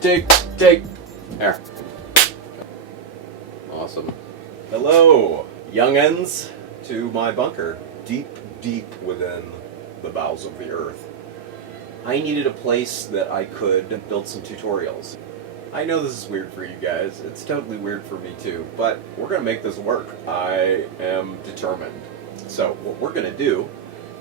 Take. There. Awesome. Hello, young'uns, to my bunker, deep within the bowels of the earth. I needed a place that I could build some tutorials. I know this is weird for you guys. It's totally weird for me too, but we're going to make this work. I am determined. So what we're going to do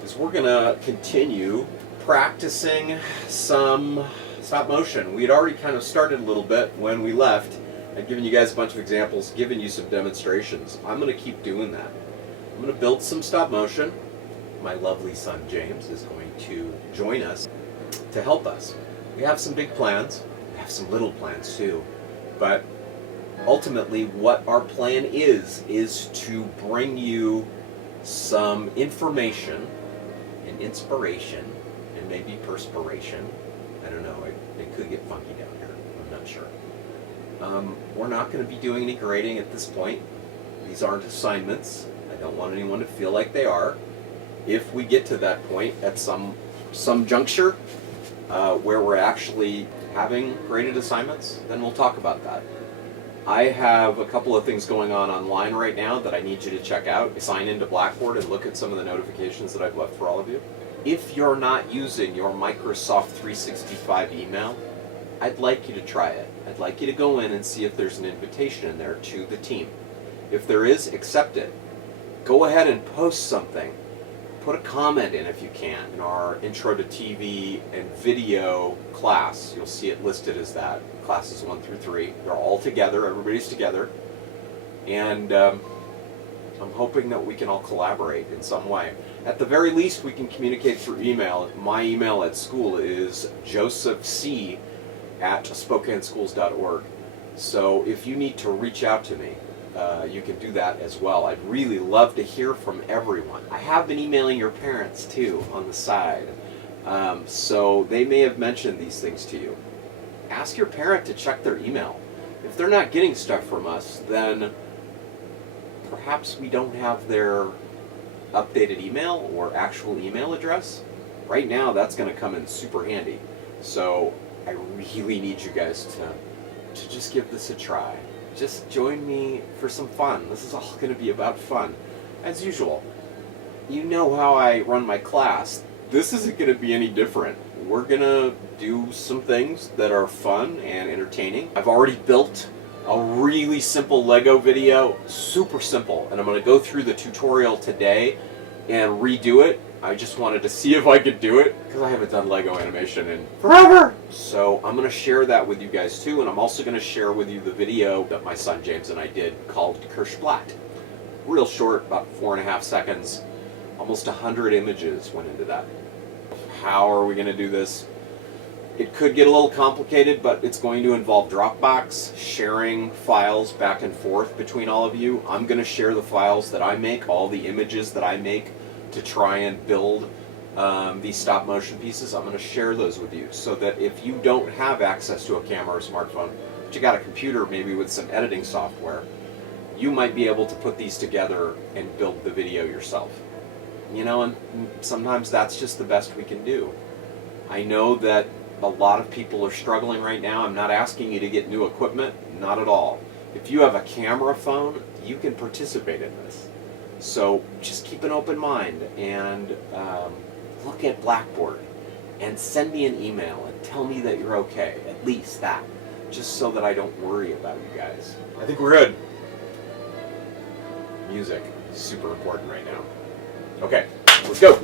is we're going to continue practicing some stop motion. We had already kind of started a little bit when we left. I'd given you guys a bunch of examples, given you some demonstrations. I'm going to keep doing that. I'm going to build some stop motion. My lovely son James is going to join us to help us. We have some big plans. We have some little plans too. But ultimately what our plan is to bring you some information and inspiration and maybe perspiration. I don't know, it could get funky down here. I'm not sure. We're not going to be doing any grading at this point. These aren't assignments. I don't want anyone to feel like they are. If we get to that point at some juncture where we're actually having graded assignments, then we'll talk about that. I have a couple of things going on online right now that I need you to check out. Sign into Blackboard and look at some of the notifications that I've left for all of you. If you're not using your Microsoft 365 email, I'd like you to try it. I'd like you to go in and see if there's an invitation in there to the team. If there is, accept it. Go ahead and post something. Put a comment in if you can. In our Intro to TV and Video class, you'll see it listed as that. Classes 1 through 3. They're all together. Everybody's together. And I'm hoping that we can all collaborate in some way. At the very least, we can communicate through email. My email at school is josephc@spokaneschools.org. So if you need to reach out to me, you can do that as well. I'd really love to hear from everyone. I have been emailing your parents too on the side. So they may have mentioned these things to you. Ask your parent to check their email. If they're not getting stuff from us, then perhaps we don't have their updated email or actual email address. Right now that's going to come in super handy. So I really need you guys to just give this a try. Just join me for some fun. This is all going to be about fun. As usual, you know how I run my class. This isn't going to be any different. We're going to do some things that are fun and entertaining. I've already built a really simple Lego video, super simple, and I'm going to go through the tutorial today and redo it. I just wanted to see if I could do it because I haven't done Lego animation in forever. So I'm going to share that with you guys too, and I'm also going to share with you the video that my son James and I did called Kirschblatt. Real short, about 4.5 seconds. Almost 100 images went into that. How are we going to do this? It could get a little complicated, but it's going to involve Dropbox, sharing files back and forth between all of you. I'm going to share the files that I make, all the images that I make to try and build these stop motion pieces. I'm going to share those with you so that if you don't have access to a camera or smartphone, but you got a computer maybe with some editing software, you might be able to put these together and build the video yourself. You know, and sometimes that's just the best we can do. I know that a lot of people are struggling right now. I'm not asking you to get new equipment, not at all. If you have a camera phone, you can participate in this. So just keep an open mind and look at Blackboard and send me an email and tell me that you're okay, at least that, just so that I don't worry about you guys. I think we're good. Music, super important right now. Okay, let's go.